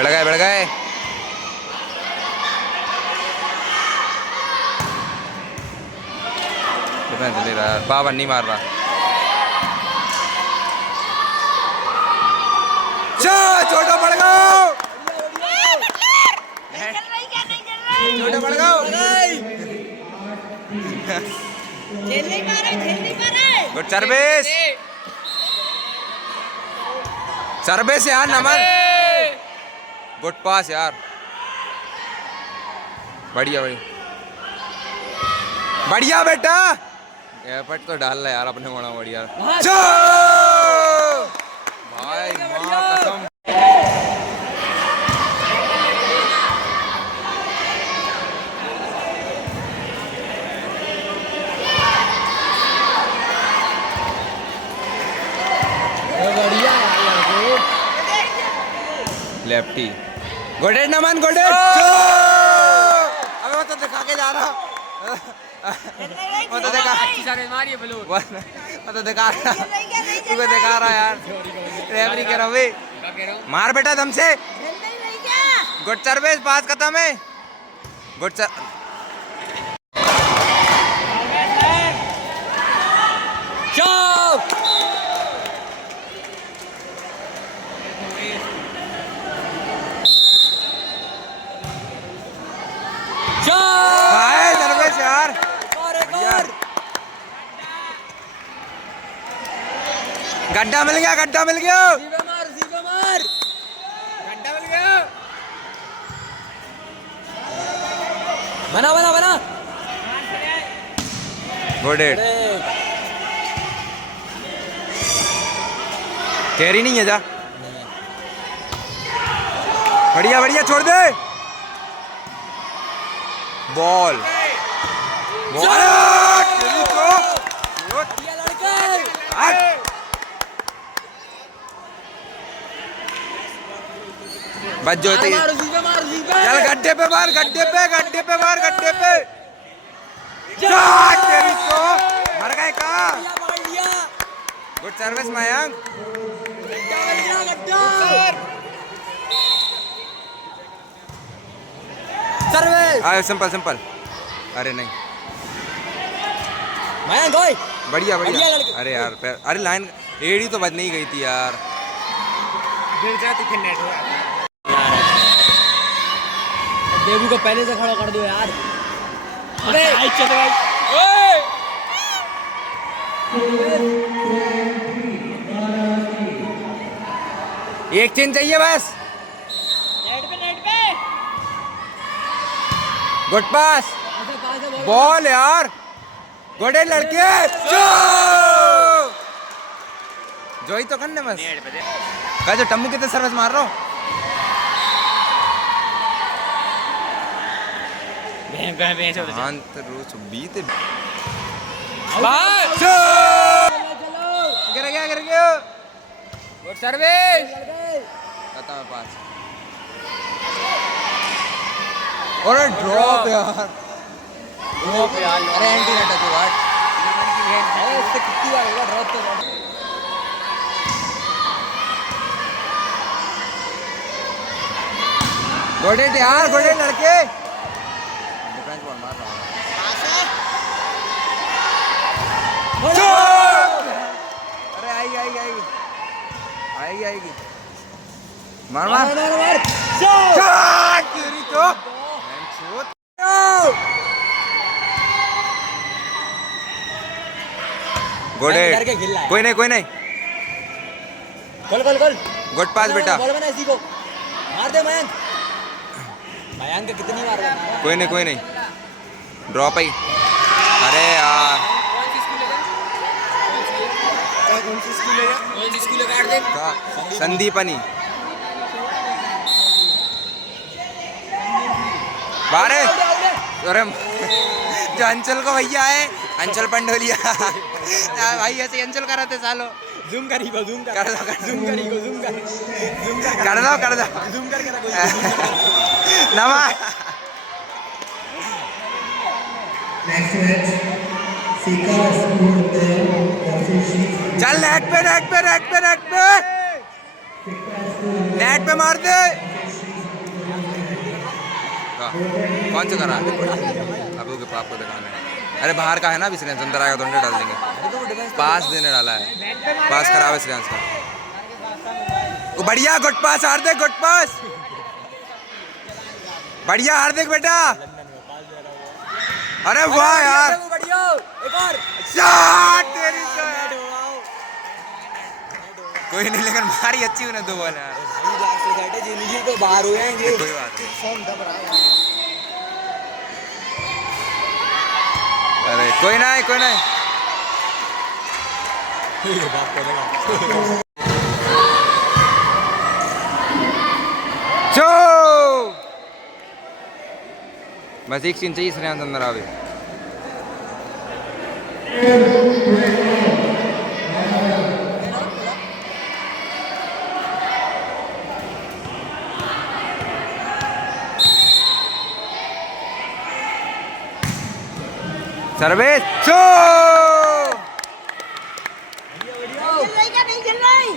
बढ़ गए। चल रहा है, बावन नहीं मार रहा। छोटा बढ़ गया, छोटा बढ़ गया। गुड सर्विस, सर्विस यार नमन। गुड पास यार, बढ़िया भाई, बढ़िया बेटा। एयरपट तो डाल रहा यार अपने मोड़ा बढ़िया भाई, माँ कसम। लेफ्टी, गोडेड नमन, गोडेड। अबे वो तो दिखा के जा रहा, वो तो दिखा, वो तो दिखा रहा, तू दिखा रहा यार। रेफरी कह रहा भाई, मार बेटा दम से। गुड सर्विस, पास खत्म है। गुड सर, यार गड्ढा मिल गया, गड्ढा मिल गया, गड्ढा मिल गया। बना बना बना, गोडेड। कैरी नहीं है जा, बढ़िया बढ़िया, छोड़ दे। बॉल बच जो, चल गड्ढे पे मार, गड्ढे पे, गड्ढे पे मार, गड्ढे पे। तेरी तो मर गए का। Good service Mayank. Service, simple simple. अरे नहीं मयंक ओए, बढ़िया बढ़िया। अरे यार पैर, अरे लाइन एड़ी तो बच नहीं गई थी यार। देवू को पहले से खड़ा कर दो यार। अरे एक चेंज चाहिए बस। नेट पे गुड पास, बॉल यार, गोडे लड़के। जो ही तो करने बस। कहा जो टम्मू कितने सर्विस मार रहा हूँ। गिर गया। गुड सर्विस, खत्म है पास। और ड्रॉप यार, ड्रॉप यार। अरे एंटी ना टच हुआ है, इससे कितनी बार होगा ड्रॉप तो। गोडेड यार, गोडेड लड़के। डिफेंस बॉल मार रहा हूँ। अरे आएगी आएगी आएगी आएगी आएगी, मार मार मार। तेरी तो गोडेड। कोई नहीं कोई नहीं, गोल गोल गोल। गुड पास बेटा। बॉल बना इसी को, मार दे मयंक। मयंक का कितनी बार है? कोई नहीं, ड्रॉप आई। अरे यार कौन सी स्कूल काट दे। संदीपनी बारे। अरे जो अंचल को भैया है, अंचल पंडोलिया भाई, ऐसे अंचल कराते सालो। जूम करी को, जूम कर दो, जूम करी को, जूम कर कर दो जूम कर नमा। चल नेट पे मार दे। कौन सा करा है? अबू के पाप को दिखाना है। अरे बाहर का है ना, अभी श्रेयांश अंदर आएगा तो अंडे डाल देंगे। पास देने डाला है, पास खराब है श्रेयांश का। वो बढ़िया गुड पास हार्दिक, गुड पास बढ़िया हार्दिक बेटा। अरे वाह यार, बढ़िया एक और शॉट तेरी तो यार। कोई नहीं, लेकिन मारी अच्छी उन्हें दो बॉल यार। जी तो बाहर हो जाएंगे। कोई बात नहीं। अरे कोई नहीं, कोई नहीं। चो बस एक सीन चाहिए श्रेयांश अंदर आवे। सर्विस चो नहीं खेल रही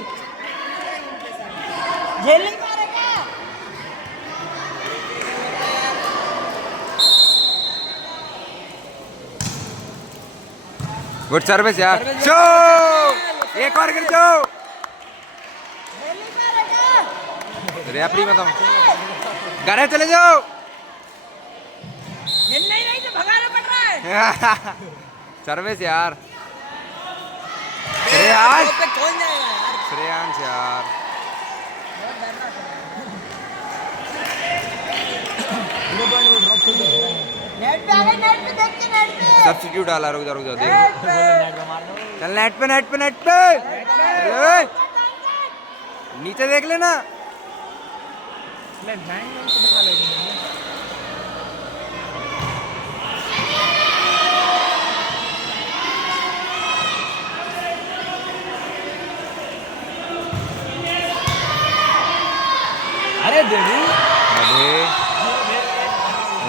झेल नहीं पा रहा क्या? गुड सर्विस यार। चो एक और गिर जाओ। झेल नहीं पा रहा क्या? रेफरी में तुम घरे चले जाओ। झेल नहीं रही तो भगाना पड़ रहा है। सर्विस यार। श्रेयांश, पे कौन जाएगा यार? श्रेयांश यार। नेट पे आ गए, नेट पे देख के नेट पे। सब्स्टिट्यूट डाला, रुक जा रुक जा, देख नेट पे। चल नेट पे नेट पे नेट पे। चलो, नीचे देख लेना। अरे देवी अबे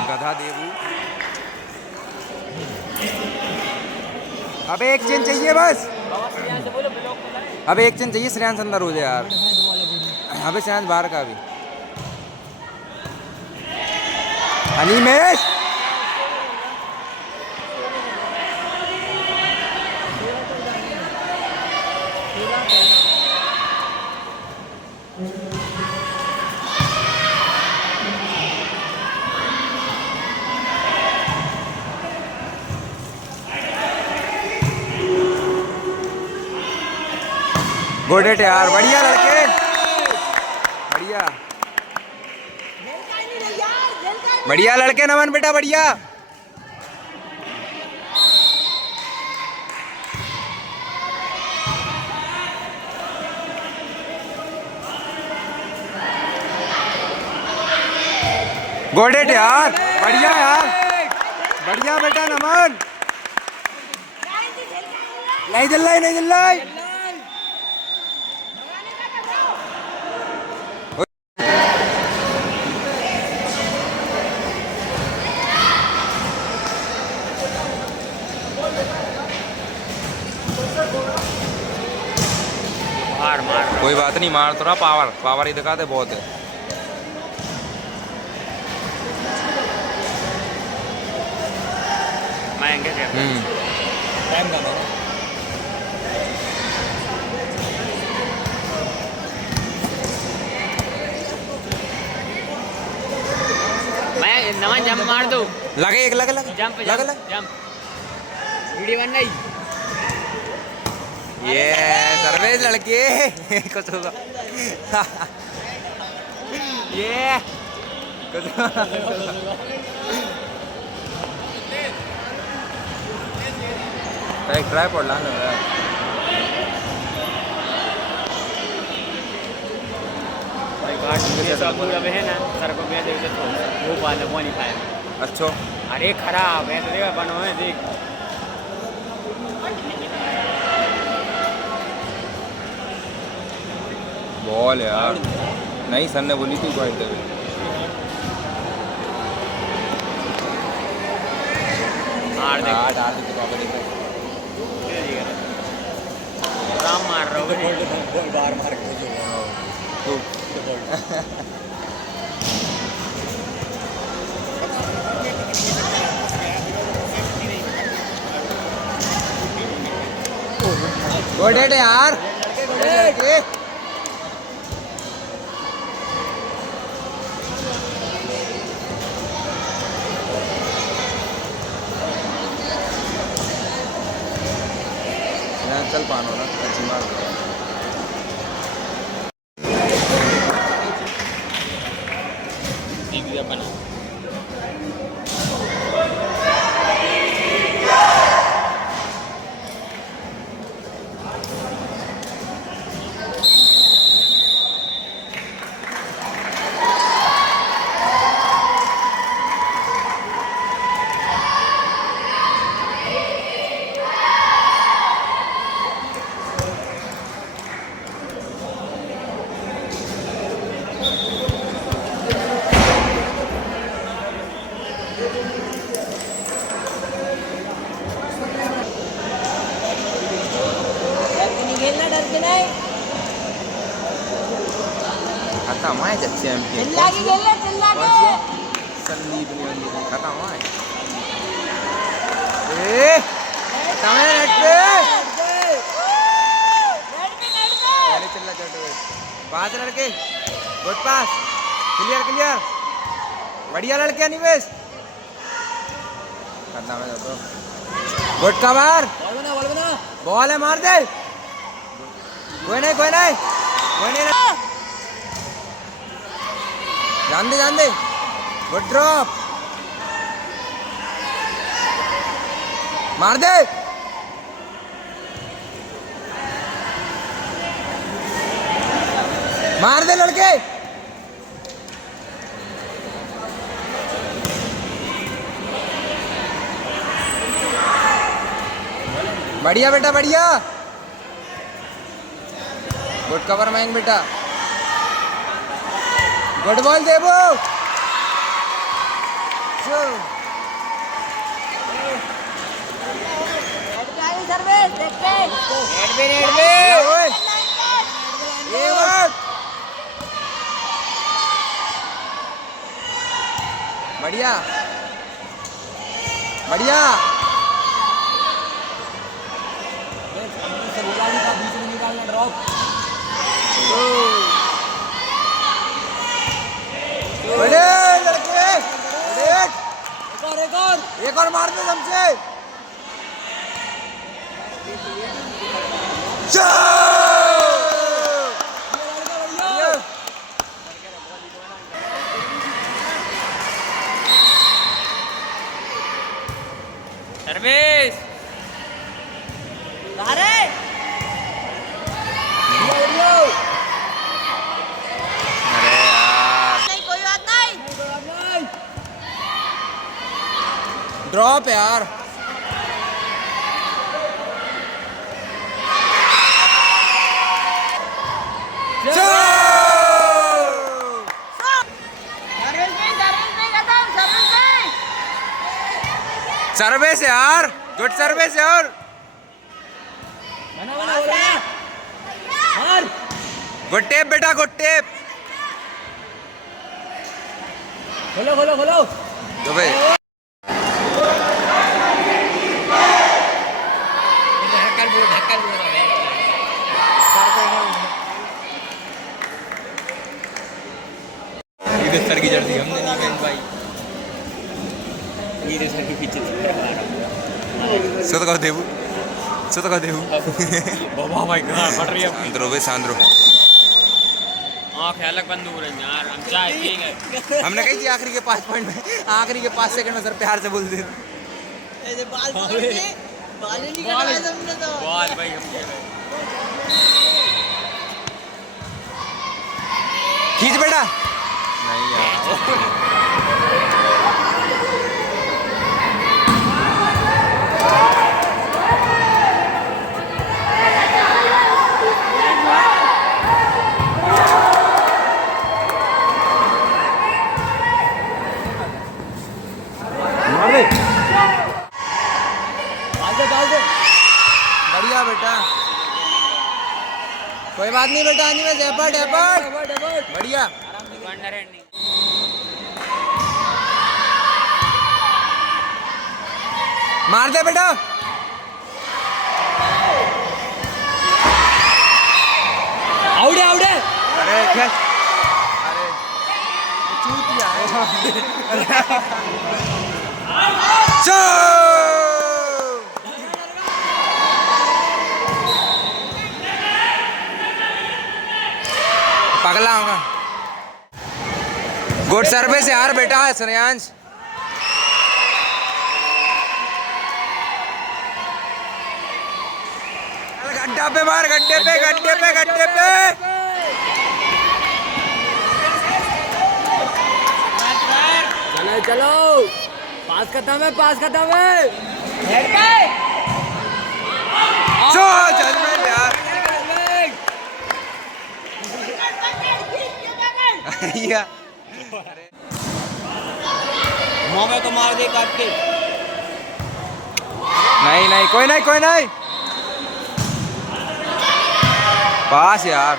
गधा देवू। अबे एक चेंज चाहिए बस। अबे एक चेंज चाहिए, श्रेयांश अंदर हो जाए यार। अबे श्रेयांश बाहर का भी। अनिमेश गुड हिट यार, बढ़िया लड़के, बढ़िया झेल का ही नहीं रही यार, झेल का ही बढ़िया लड़के नमन बेटा, बढ़िया। गुड हिट यार, बढ़िया यार, बढ़िया बेटा नमन। नहीं जल रहा, नहीं जल रहा। कोई बात नहीं, मार तो रहा, पावर पावर ही दिखाते बहुत है। टाइम का है। मैं नमन जंप मार दो। लगे एक लगे लगे जंप लगे जंप लगे। जंप वीडियो बन रही। ये सर्वेज लड़के कुछ होगा। ये कुछ एक ट्राइपॉड ला लो यार। पूरा है ना सर को मैं देख तो वो वाला वो नहीं पाया। अच्छा अरे खराब है तो देखा बनो है देख। बॉल यार, नहीं सर ने बोली थी वाइट दे। मार दे डाल दे पापा देख। राम मार रहा हूँ बार मार के जो तू गोडेट यार लड़के चल पानो ना अच्छी मार बना खेलना डर के नहीं खत्म है जब चैंपियन चिल्ला के खेलना चिल्ला के संदीप ने खत्म है ए खत्म है नेट पे पहले चिल्ला चढ़ो पांच लड़के गुड पास क्लियर क्लियर बढ़िया लड़के अनिवेश खत्म है तो गुड कवर बॉल बना बॉल है मार दे कोई नहीं जान दे गुड ड्रॉप मार दे लड़के बढ़िया बेटा बढ़िया गुड कवर मयंक बेटा गुड बॉल देवो सर्विस देखते ये वक्त बढ़िया बढ़िया बोला नहीं था बीच में निकालना ड्रॉप बड़े लड़के एक और मार दे हमसे सर्विस अरे नहीं कोई बात नहीं ड्रॉप यार सर्विस यार गुड सर्विस यार गुड टेप बेटा गुड टेप खोलो तो भाई सर की जर्सी हमने नहीं पहन पाई ये सर के पीछे सो तो कहो देबू बाबा भाई कहां फट रही है सांद्रो भाई सांद्रो आंख अलग बंद हो रही है यार हम चाय पिएंगे हमने कही थी आखिरी के 5 पॉइंट में आखिरी के 5 सेकंड में सर प्यार से बोल दे ऐसे बाल नहीं कटाए तुमने तो बॉल भाई हम खींच बेटा नहीं यार बढ़िया बेटा कोई बात नहीं बेटा एनीवेज एफर्ट बढ़िया मार दे बेटा आउट है, आउट है। अरे खेल, अरे चूतिया है। चो पगला होगा। गुड सर्विस यार बेटा श्रेयांश। गड्ढा पे मार, गड्ढे पे, गड्ढे पे, गड्ढे पे। चलो चलो, पास खत्म है, पास खत्म है। चो जजमेंट यार। या मौके तो मार दे काट के। नहीं नहीं, कोई नहीं, कोई नहीं। पास यार,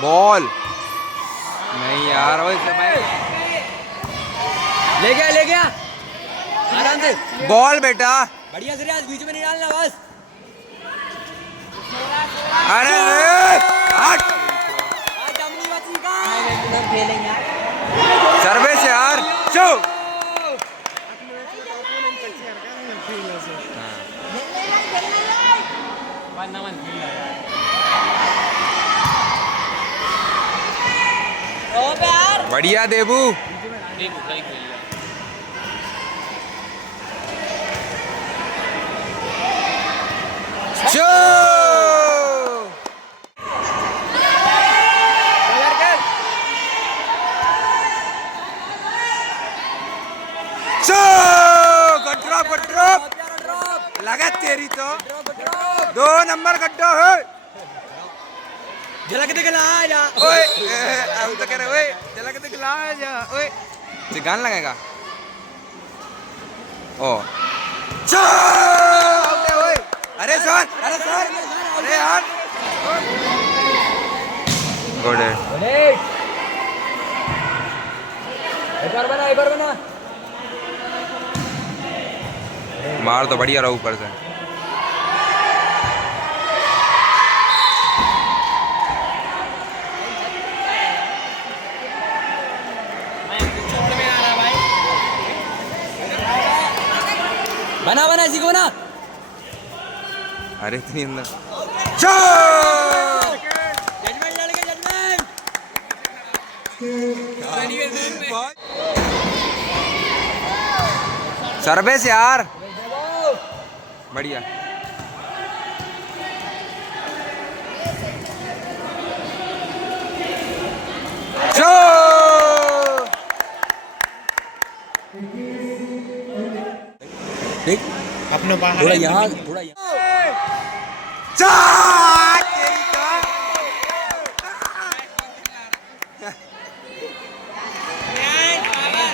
बॉल नहीं यार। वो ले गया, ले गया, आराम से। बॉल बेटा। बढ़िया से आज बीच में नहीं डालना बस। अरे हट। आज अमली बची का खेलेंगे सर्विस यार। चो बढ़िया देबू। चो चो गुड ड्रॉप, गुड ड्रॉप। लगा तेरी तो 2 नंबर गड्ढा है। झलक दिखला जा। ओए अब तो कह रहे ओए झलक दिखला जा। ओए ये गान लगेगा। ओ चो ओए अरे सर, अरे सर, अरे यार। गुड है। एक बार बना, एक बार बना। मार तो बढ़िया रहा ऊपर से। बना बना, इसी को बना। अरे इतनी अंदर। चो जजमेंट लड़के, जजमेंट। सर्विस यार, बढ़िया। चो देख अपने बाहर थोड़ा यहाँ, थोड़ा यहाँ।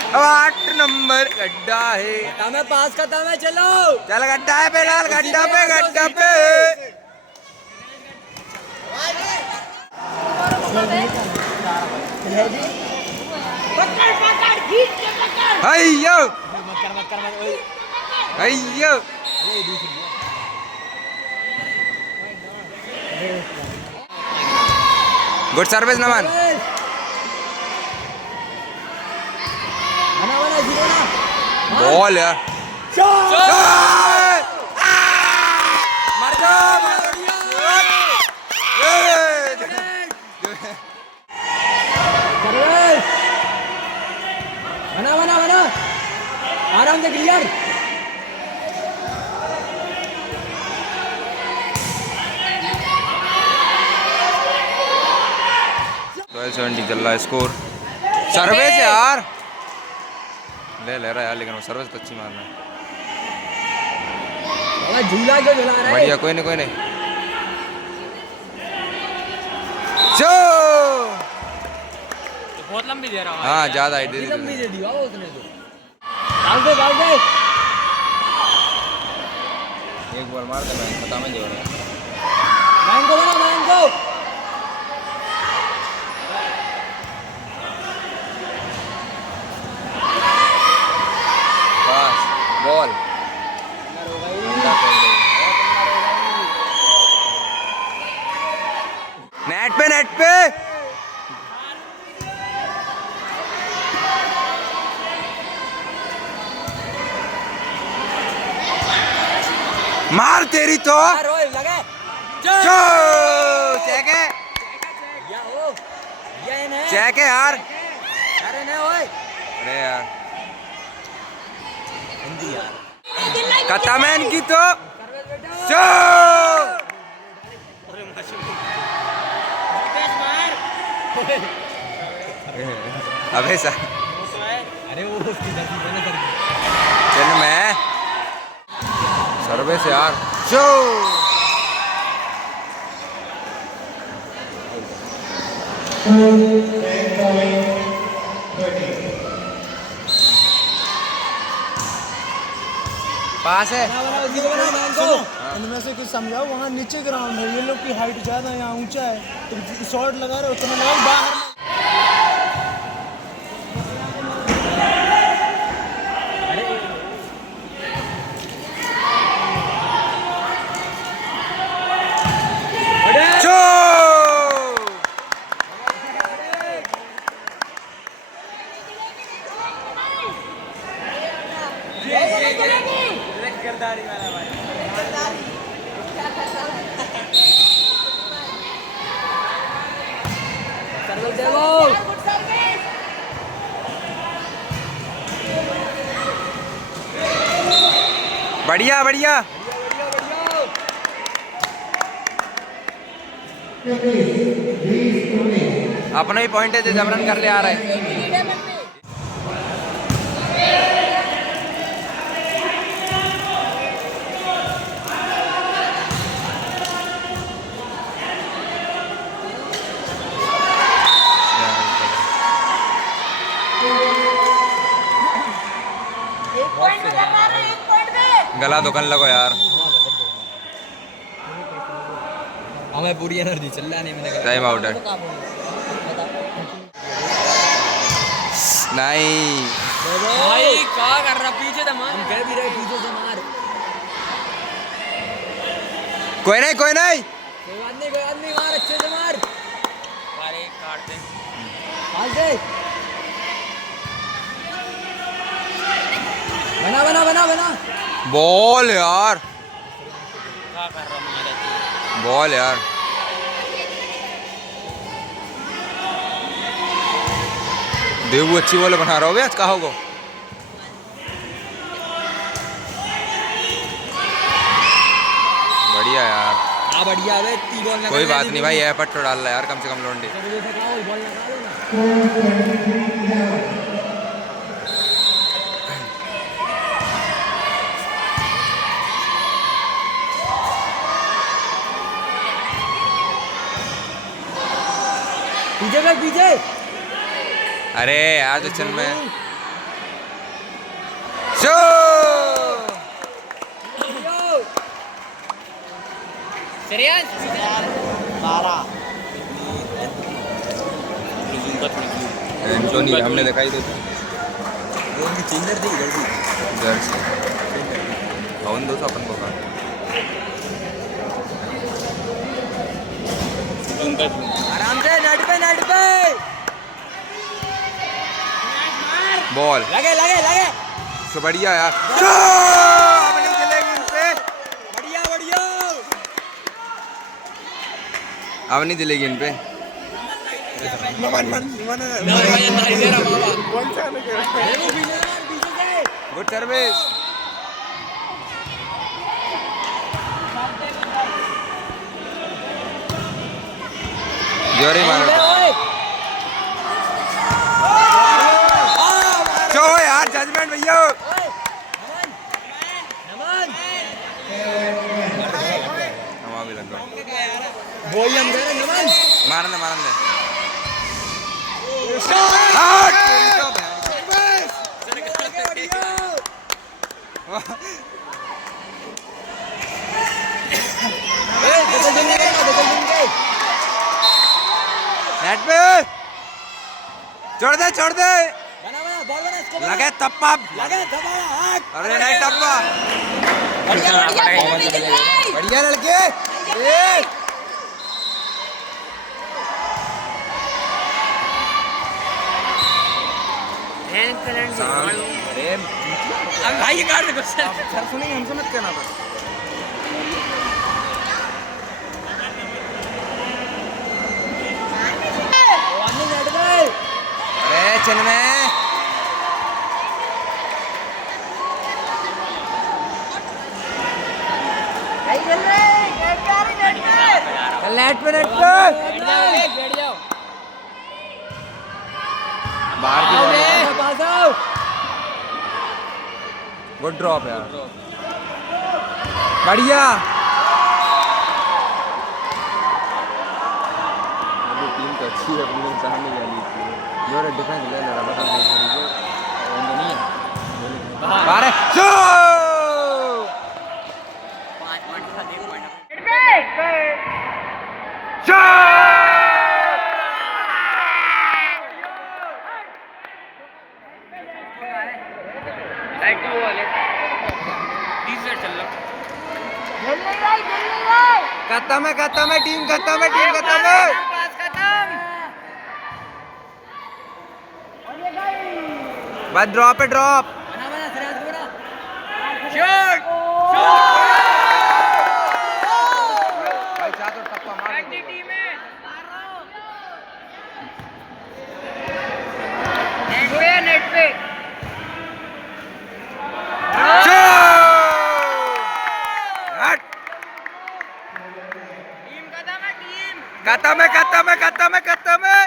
अब 8 नंबर गड्ढा है। मैं पास खत्म है, चलो चल गड्ढा है पे डाल, गड्ढा पे, गड्ढा पे। अयो अयो गुड सर्विस नमन। बना बना, इसी को बना। बॉल यार। मर जा, बना बना बना, आराम से क्लियर। 1270 चल रहा है स्कोर। सर्विस यार ले रहा है यार, लेकिन वो सर्विस तो अच्छी मारना है। झूला क्यों झुला रहा है? बढ़िया, कोई नहीं, कोई नहीं। चो बहुत लंबी दे रहा हूँ। हाँ ज्यादा है, दे लंबी दे। दे दी बाबा उसने तो। डाल दे, डाल दे। एक बॉल मार दे, मैं पता मैं जो रहा है। मैंगो बना, मैंगो। बस बॉल नेट पे मार तेरी तो रोए लगे चो चेक है या ओ ये ने चेक है यार अरे ने ओए अरे यार हिंदी यार कतामैन की तो चो अबे सर अरे वो उसकी गलती है ना सर चल मैं सर्वे से यार चो पास है इनमें से कुछ समझाओ वहाँ नीचे ग्राउंड है ये लोग की हाइट ज़्यादा है यहाँ ऊंचा है तो शॉट लगा रहे हो उतना लगाओ बाहर में। चो बढ़िया बढ़िया अपना ही पॉइंट है जो जबरन कर ले आ रहा है गला दुकान लगो यार हमें पूरी एनर्जी चल रहा नहीं मैंने कहा टाइम आउट है नहीं भाई क्या कर रहा पीछे से मार कह भी रहे पीछे से मार कोई नहीं कोई आदमी मार अच्छे से मार अरे काट दे पास दे बना बॉल यार क्या कर रहा मार बॉल यार देवू अच्छी बॉल बना रहा हो आज कहा होगा बढ़िया यार हाँ बढ़िया है इतनी बॉल लगा कोई बात नहीं भाई एफर्ट तो डाल रहा है यार कम से कम लोंडी बॉल लगा लो ना पीछे अरे यार तो चल मैं शो एंटोनी हमने दिखाई दो चिंदर थी इधर से भवन दो अपन को का आराम से नेट पे बॉल लगे तो बढ़िया यार अब नहीं चलेगी इन पे बढ़िया अब नहीं चलेगी इन पे गुड सर्विस जोरी मारो चो यार जजमेंट भैया हवा भी लग मारन दे नेट पे छोड़ दे लगे तप्पा अरे नहीं टप्पा बढ़िया लड़के भाई ये काट दे सर सुनिए हमसे मत कहना था 95। नेट पे बैठ जाओ बाहर की बॉल है। पास आओ गुड ड्रॉप यार, बढ़िया। टीम तो अच्छी है, अपनी सामने जानी थी। जो डिफेंस ले रहा बता नहीं है बाहर है। 5 पॉइंट का 1 पॉइंट खत्म है, खत्म है, टीम खत्म है, टीम खत्म है। बस ड्रॉप है, ड्रॉप। भाई चाह तो टप्पा मार दो। नेट पे खत्म है, खत्म है, खत्म है, खत्म है।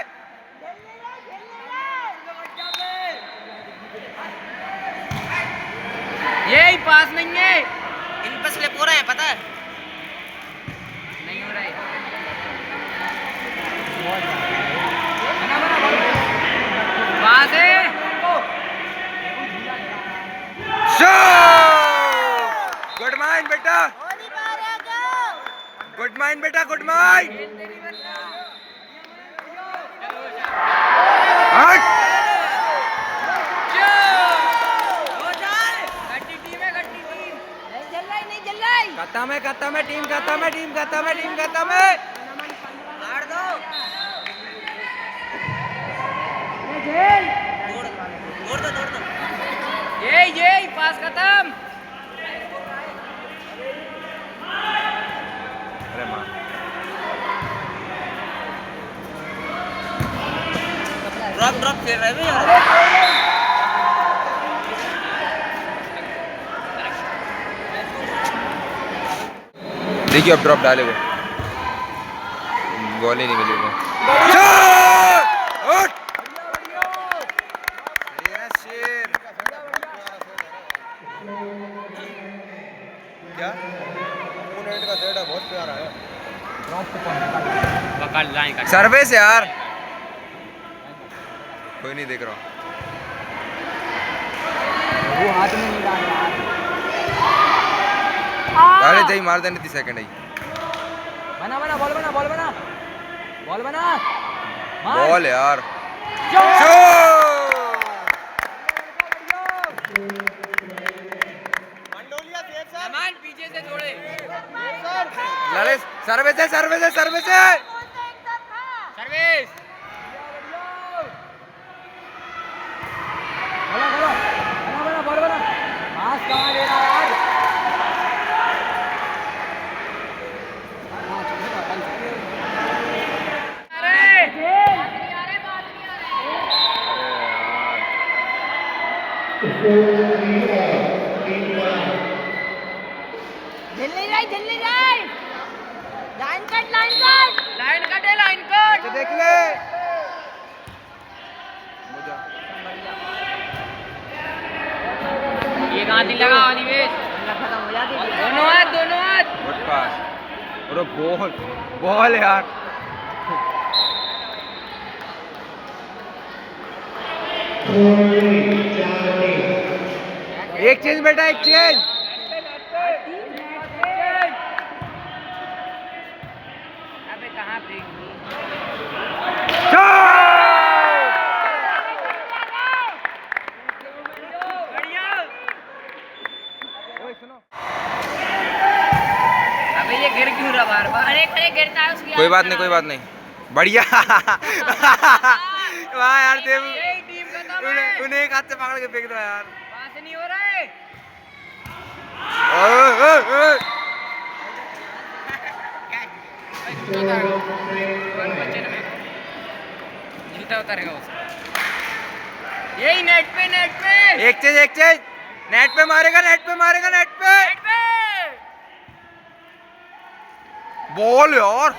यही पास नहीं है, इन पर स्लिप हो रहा है, पता है नहीं हो रहा है। पास है, गुड माइन बेटा, गुड माइन बेटा, गुड माइन। खत्म है, खत्म है, टीम खत्म है, टीम खत्म है, टीम खत्म है। मार दो, दौड़ दो। ये पास खत्म। अरे मां, ड्रॉप खेल रहे हैं यार। देखिए अब ड्रॉप डालेगा, बॉल ही नहीं मिलेगा। क्या ओपोनेंट का डेटा बहुत प्यारा है। पकड़ लाइन का सर्विस यार, कोई नहीं देख रहा। वो हाथ में नहीं डाल रहा। अरे जाई मार देने 30 सेकंड ही। बना बॉल बना बॉल यार, सामान पीछे से जोड़े। लड़े। सर्विस है, सर्विस है, सर्विस है। सर्विस बना पास कहां ले रहा यार। जल्दी जाए लाइन कट देख ले। ये कहां दिल लगा निवेश, दोनों हाथ गुड पास। अरे बॉल, बॉल यार। एक चेंज बेटा, एक चेंज। अबे कहां फेंक दी। अबे ये गिर क्यों रहा बार-बार। अरे गिरता है उसकी कोई बात नहीं, कोई बात नहीं, बढ़िया। वाह यार देव, यही टीम खत्म है। उन्हें एक हाथ से पकड़ के फेंक दो यार। पास नहीं हो रहा है। जूता उतारेगा उसका। यही नेट पे एक चीज नेट पे मारेगा नेट पे बॉल यार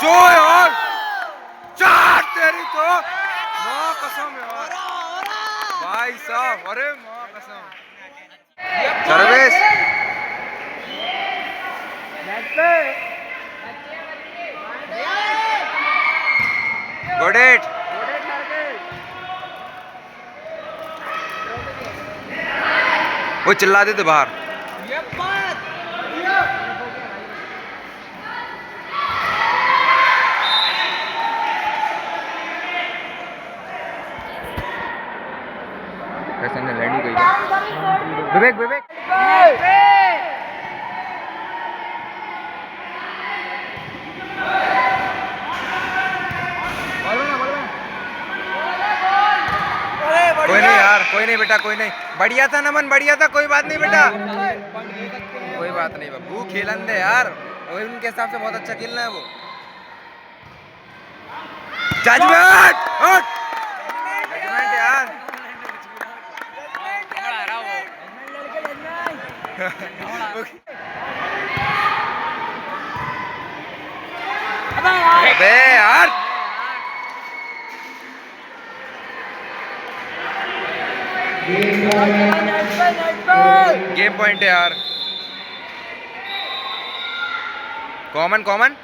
जो यार चार तेरी तो माँ कसम यार भाई साहब अरे माँ कसम सर्विस गुड हिट वो चिल्ला दे तो बाहर विवेक कोई नहीं बेटा कोई नहीं बढ़िया था नमन बढ़िया था कोई बात नहीं बेटा कोई बात नहीं बाबू खेलन दे यार वो उनके हिसाब से बहुत अच्छा खेलना है वो जजमेंट यार अबे यार गेम पॉइंट है यार कॉमन